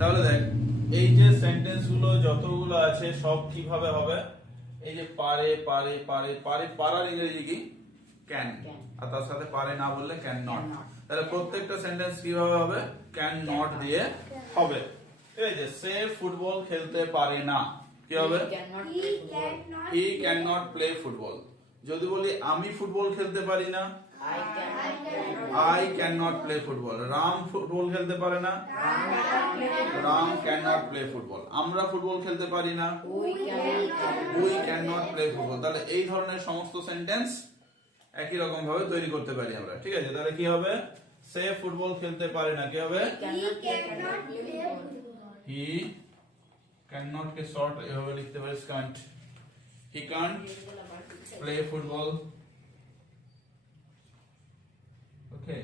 তাহলে দেখ এই যে সেন্টেন্স গুলো যতগুলো আছে সব কিভাবে হবে, এই যে পারে পারে পারে পারে পারার ইংরেজি কি ক্যান, আর তার সাথে পারে না বললে ক্যান নট। তাহলে প্রত্যেকটা সেন্টেন্স কিভাবে হবে, ক্যান নট দিয়ে হবে। এই যে সে ফুটবল খেলতে পারে না, কি হবে, he can not play football. যদি বলি আমি ফুটবল খেলতে পারি না, I cannot play football. Ram football খেলতে পারে না, রাম cannot play football. আমরা ফুটবল খেলতে পারি না, we cannot play football. তাহলে এই ধরনের সমস্ত সেন্টেন্স একই রকম ভাবে তৈরি করতে পারি আমরা, ঠিক আছে। তাহলে কি হবে, সে ফুটবল খেলতে পারে না, কি হবে, he cannot কে শর্ট এভাবে লিখতে পারিস can't, he can't play football. Okay,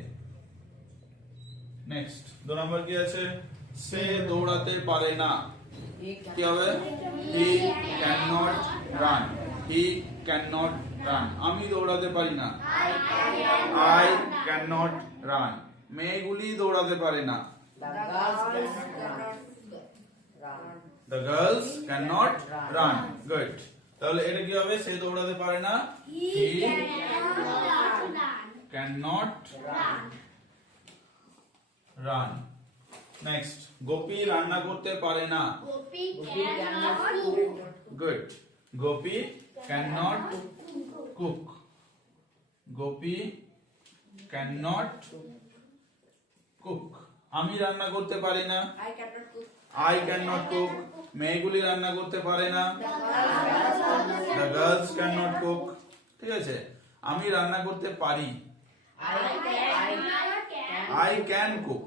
next 2 number কি আছে, সে দৌড়াতে পারে না, কি হবে, he can not run, he can not run. আমি দৌড়াতে পারি না, আই ক্যান নট রান। মেয়েগুলি দৌড়াতে পারে না, the girls can not run. Good. তাহলে এটা কি হবে, সে দৌড়াতে পারে না, হি cannot run. Next, গোপী রান্না করতে পারে না, good. Gopi cannot cook, Gopi cannot cook. আমি রান্না করতে পারি না, I cannot cook. মেয়েগুলি রান্না করতে পারে না, the girls cannot cook. ঠিক আছে। আমি রান্না করতে পারি, I can cook.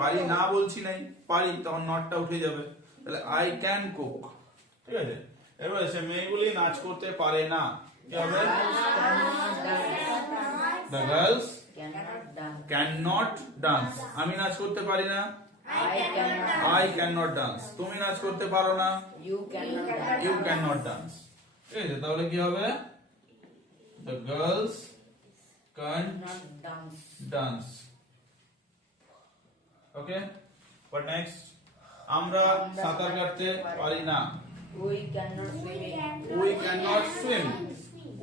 পারি না বলছি নাই, পারি তখন নটটা উঠে যাবে, তাহলে I can cook, ঠিক আছে। এবার সে মেয়েগুলি নাচ করতে পারে না, কি হবে, the girls cannot dance. আমি নাচ করতে পারি না, I cannot dance. তুমি নাচ করতে পারো না, you cannot dance. ঠিক আছে। তাহলে কি হবে, the girls can't dance. Okay, but next, আমরা সাঁতার কাটতে পারি না, we cannot swim,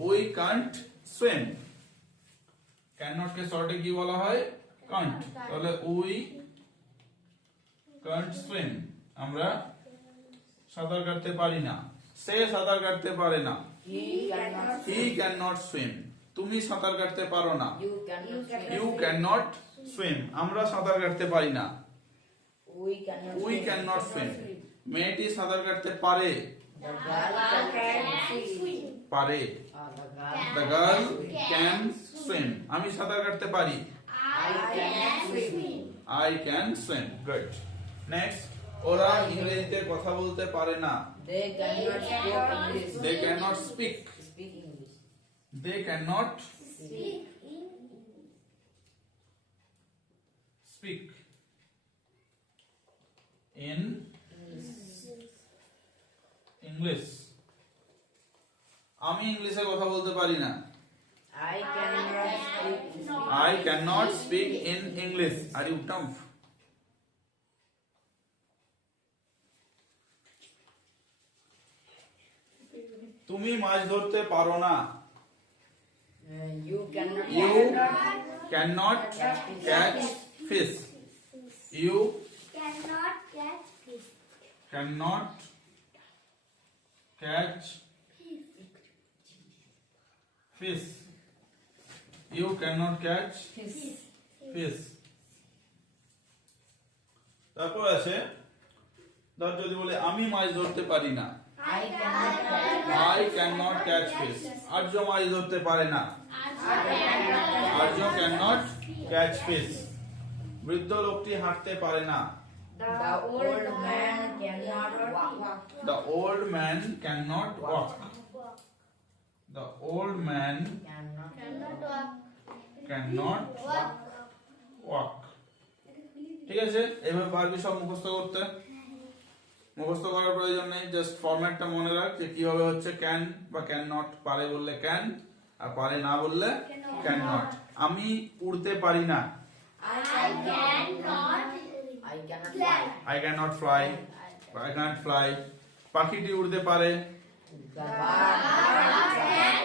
we can't swim. cannot কে শর্টে কি বলা হয়, can't. তাহলে we can't swim, আমরা সাঁতার কাটতে পারি না। সে সাঁতার কাটতে পারে না, he cannot swim. তুমি সাঁতার কাটতে পারো না, you cannot swim. আমরা সাঁতার কাটতে পারি না, we cannot swim. মেয়েটি সাঁতার কাটতে পারে, পারে, the girl can swim. আমি সাঁতার কাটতে পারি, I can swim. Good. Next, ওরা ইংরেজিতে কথা বলতে পারে না, they cannot speak, they cannot speak in English. আমি ইংলিশে কথা বলতে পারি না, I cannot speak in English. Are you dumb? তুমি মাছ ধরতে পারো না, you cannot catch fish, you cannot catch fish, you cannot catch fish. তারপর আছে, ধর যদি বলে আমি মাছ ধরতে পারি না, I cannot catch fish. আর্য মাছ ধরতে পারে না, আর্য cannot catch fish. বৃদ্ধ লোকটি হাঁটতে পারে না, the old man cannot walk. the old man cannot walk, the old man cannot walk. ঠিক আছে। এভাবে পারবি সব মুখস্থ করতে, মুখস্থ করার প্রয়োজন নেই, জাস্ট ফরম্যাটটা মনে রাখ যে কিভাবে হচ্ছে ক্যান বা ক্যান নট। পারে বললে ক্যান, আর পারে না বললে ক্যান নট। আমি উড়তে পারি না, I cannot I cannot fly. I cannot fly. I can't fly. পাখিটি উড়তে পারে। The bird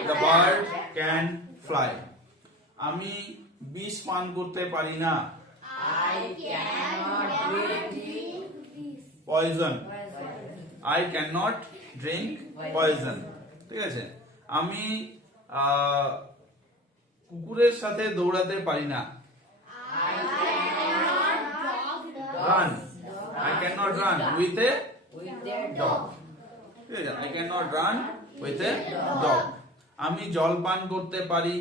The bird can can fly. আমি বিষ পান করতে পারি না। I cannot drink Poison. I cannot drink poison. ঠিক আছে? আমি কুকুরের সাথে দৌড়াতে পারি না। Run. I cannot run with a with a dog. ঠিক আছে? I cannot run with a dog. আমি জল পান করতে পারি।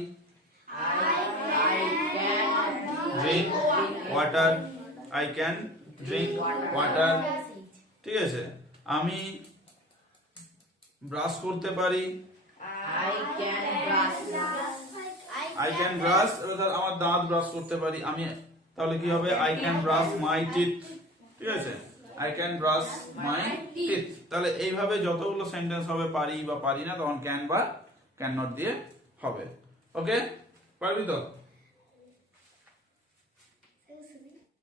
I can Drink water. I can drink water. ঠিক আছে? আমি ব্রাশ করতে পারি। I can brush. I can brush, অর্থাৎ আমার দাঁত ব্রাশ করতে পারি আমি, তাহলে কি হবে? I can brush my teeth. ঠিক আছে? I can brush my teeth. তাহলে এইভাবে যতগুলো সেন্টেন্স হবে পারি বা পারি না, তখন ক্যান বা ক্যান নট দিয়ে হবে। ওকে, পারবি তো?